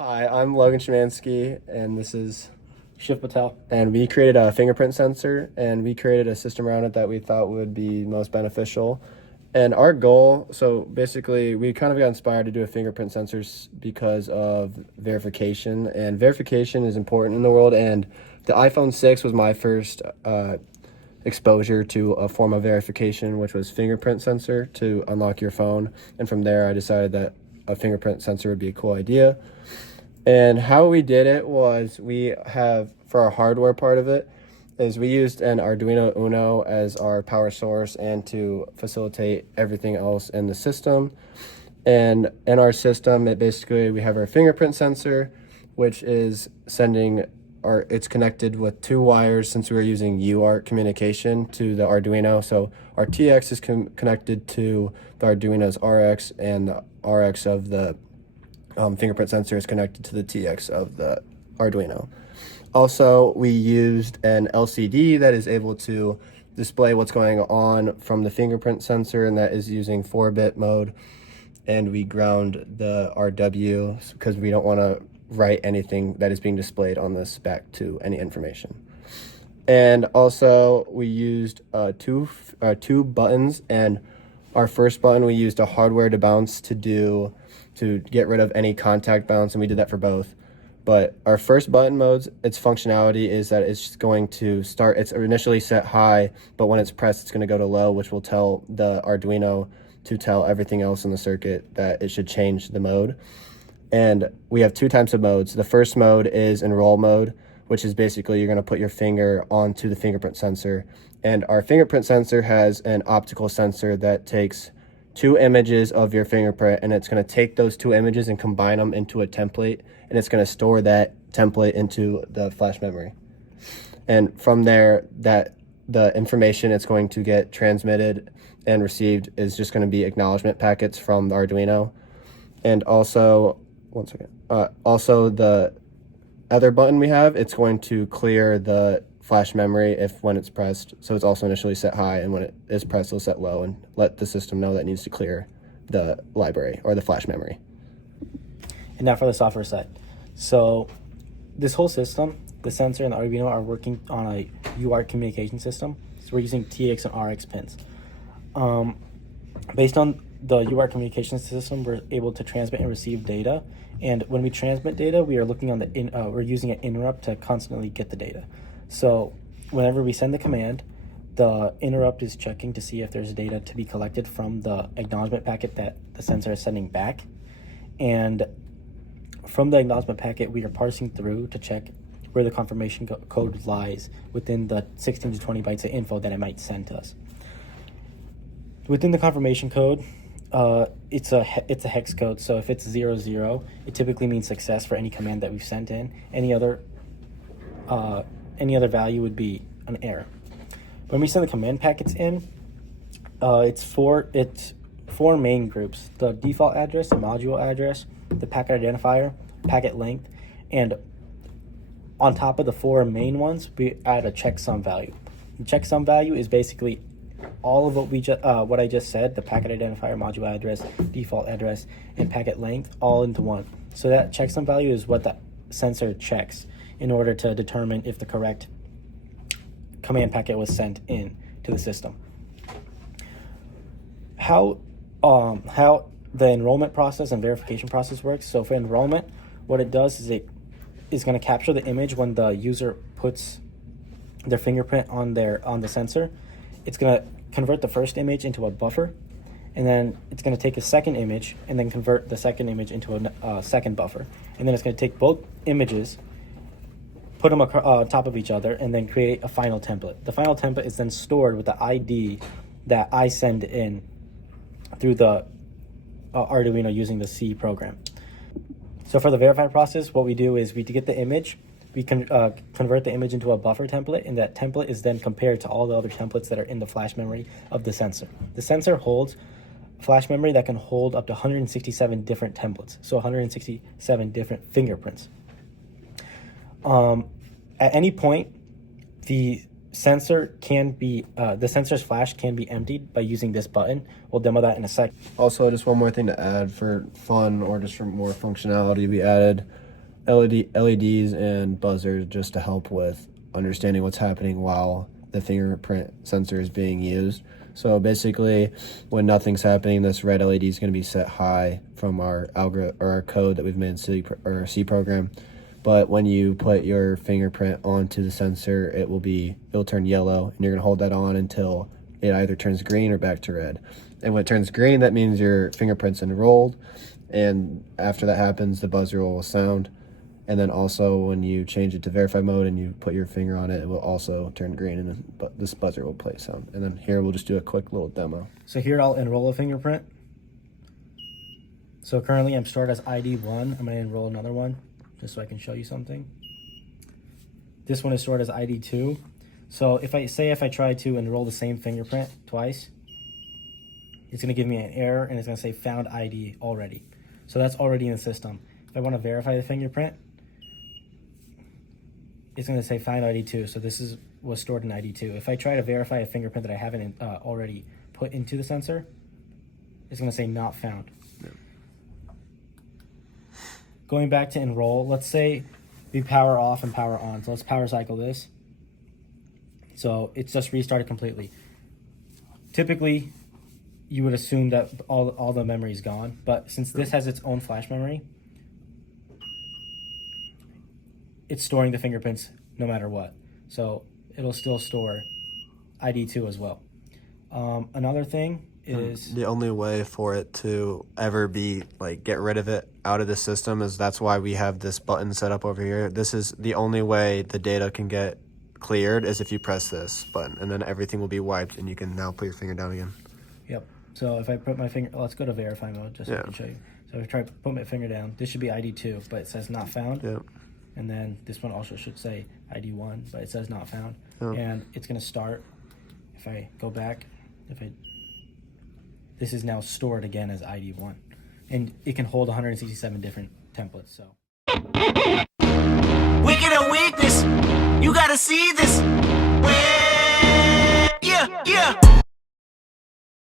Hi, I'm Logan Shemansky, and this is, Shiv Patel. and we created a fingerprint sensor, and we created a system around it that we thought would be most beneficial. And our goal, so basically, we kind of got inspired to do a fingerprint sensor because of verification, and verification is important in the world. And the iPhone 6 was my first exposure to a form of verification, which was fingerprint sensor to unlock your phone. And from there, I decided that a fingerprint sensor would be a cool idea. And how we did it was we have, for our hardware part of it, is we used an Arduino Uno as our power source and to facilitate everything else in the system. And in our system, we have our fingerprint sensor, which is it's connected with two wires since we were using UART communication to the Arduino. So our TX is connected to the Arduino's RX, and the RX of the fingerprint sensor is connected to the TX of the Arduino. Also, we used an LCD that is able to display what's going on from the fingerprint sensor, and that is using 4-bit mode. And we ground the RW because we don't want to write anything that is being displayed on this back to any information. And also, we used two buttons, and our first button we used a hardware to bounce to get rid of any contact bounce, and we did that for both. But our first button modes, its functionality is that it's just going to start, it's initially set high, but when it's pressed, it's going to go to low, which will tell the Arduino to tell everything else in the circuit that it should change the mode. And we have two types of modes. The first mode is enroll mode, which is basically you're going to put your finger onto the fingerprint sensor. And our fingerprint sensor has an optical sensor that takes two images of your fingerprint, and it's going to take those two images and combine them into a template, and it's going to store that template into the flash memory. And from there, that the information it's going to get transmitted and received is just going to be acknowledgement packets from the Arduino. And also, also the other button we have, it's going to clear the flash memory when it's pressed. So it's also initially set high, and when it is pressed, it'll set low and let the system know that it needs to clear the library or the flash memory. And now for the software side. So this whole system, the sensor and the Arduino are working on a UART communication system. So we're using TX and RX pins. Based on the UART communication system, we're able to transmit and receive data. And when we transmit data, we are looking on we're using an interrupt to constantly get the data. So whenever we send the command, the interrupt is checking to see if there's data to be collected from the acknowledgement packet that the sensor is sending back. And from the acknowledgement packet, we are parsing through to check where the confirmation code lies within the 16 to 20 bytes of info that it might send to us. Within the confirmation code, it's a hex code. So if it's 00, it typically means success for any command that we've sent in. Any other value would be an error. When we send the command packets in, it's four main groups: the default address, the module address, the packet identifier, packet length, and on top of the four main ones, we add a checksum value. The checksum value is basically all of what I just said: the packet identifier, module address, default address, and packet length, all into one. So that checksum value is what the sensor checks in order to determine if the correct command packet was sent in to the system. How the enrollment process and verification process works. So for enrollment, what it does is it is going to capture the image when the user puts their fingerprint on the sensor. It's going to convert the first image into a buffer, and then it's going to take a second image and then convert the second image into a second buffer. And then it's going to take both images, put them on top of each other, and then create a final template. The final template is then stored with the ID that I send in through the Arduino using the C program. So for the verify process, what we do is we get the image, we convert the image into a buffer template, and that template is then compared to all the other templates that are in the flash memory of the sensor. The sensor holds flash memory that can hold up to 167 different templates, so 167 different fingerprints. At any point, the sensor's flash can be emptied by using this button. We'll demo that in a sec. Also, just one more thing to add for fun or just for more functionality, we added LEDs and buzzers just to help with understanding what's happening while the fingerprint sensor is being used. So basically, when nothing's happening, this red LED is going to be set high from our algorithm or our code that we've made in C program. But when you put your fingerprint onto the sensor, it'll turn yellow, and you're going to hold that on until it either turns green or back to red. And when it turns green, that means your fingerprint's enrolled, and after that happens, the buzzer will sound. And then also when you change it to verify mode and you put your finger on it, it will also turn green, and then this buzzer will play sound. And then here we'll just do a quick little demo. So here I'll enroll a fingerprint. So currently I'm stored as ID1. I'm going to enroll another one just so I can show you something. This one is stored as ID2. So if I try to enroll the same fingerprint twice, it's going to give me an error, and it's going to say found ID already. So that's already in the system. If I want to verify the fingerprint, it's going to say find ID2. So this was stored in ID2. If I try to verify a fingerprint that I haven't already put into the sensor, it's going to say not found. Yeah. Going back to enroll, let's say we power off and power on. So let's power cycle this. So it's just restarted completely. Typically, you would assume that all the memory is gone, but since this has its own flash memory, it's storing the fingerprints no matter what. So it'll still store ID2 as well. Another thing is... The only way for it to ever be, get rid of it out of the system is that's why we have this button set up over here. This is the only way the data can get cleared is if you press this button, and then everything will be wiped, and you can now put your finger down again. Yep. So if I put my finger... Let's go to verify mode just so I can show you. So if I try to put my finger down, this should be ID2, but it says not found. Yep. And then this one also should say ID1, but it says not found. Oh. And it's going to start. If I go back, this is now stored again as ID1. And it can hold 167 different templates. So Wicked and weakness, you gotta see this. Yeah, yeah.